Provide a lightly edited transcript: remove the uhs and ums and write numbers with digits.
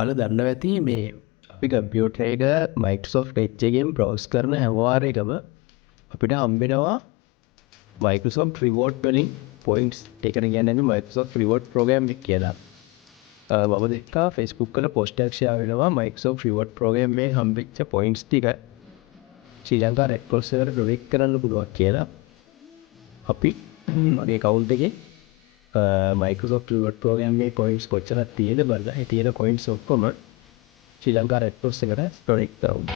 ඔයාලා දන්නවා ඇති මේ අපි කම්පියුටර් එක Microsoft Edge එකෙන් browse කරන හැම වාරයකම අපිට හම්බෙනවා Microsoft Reward වලින් points. ඒකට කියන්නේ Microsoft Reward program එක කියලා. මම දැක්කා Facebook වල post එකක් share වෙනවා Microsoft Reward program එකෙන් හම්බෙච්ච points ටික ශ්‍රී ලංකා Red Cross එකට donate කරන්න පුළුවන් කියලා. අපි මගේ account එකේ Microsoft Reward program එකේ coins කොච්චරක් තියෙද බලලා ඒ තියෙන coins ඔක්කොම ශ්‍රී ලංකා Red Cross එකට donate කරමු.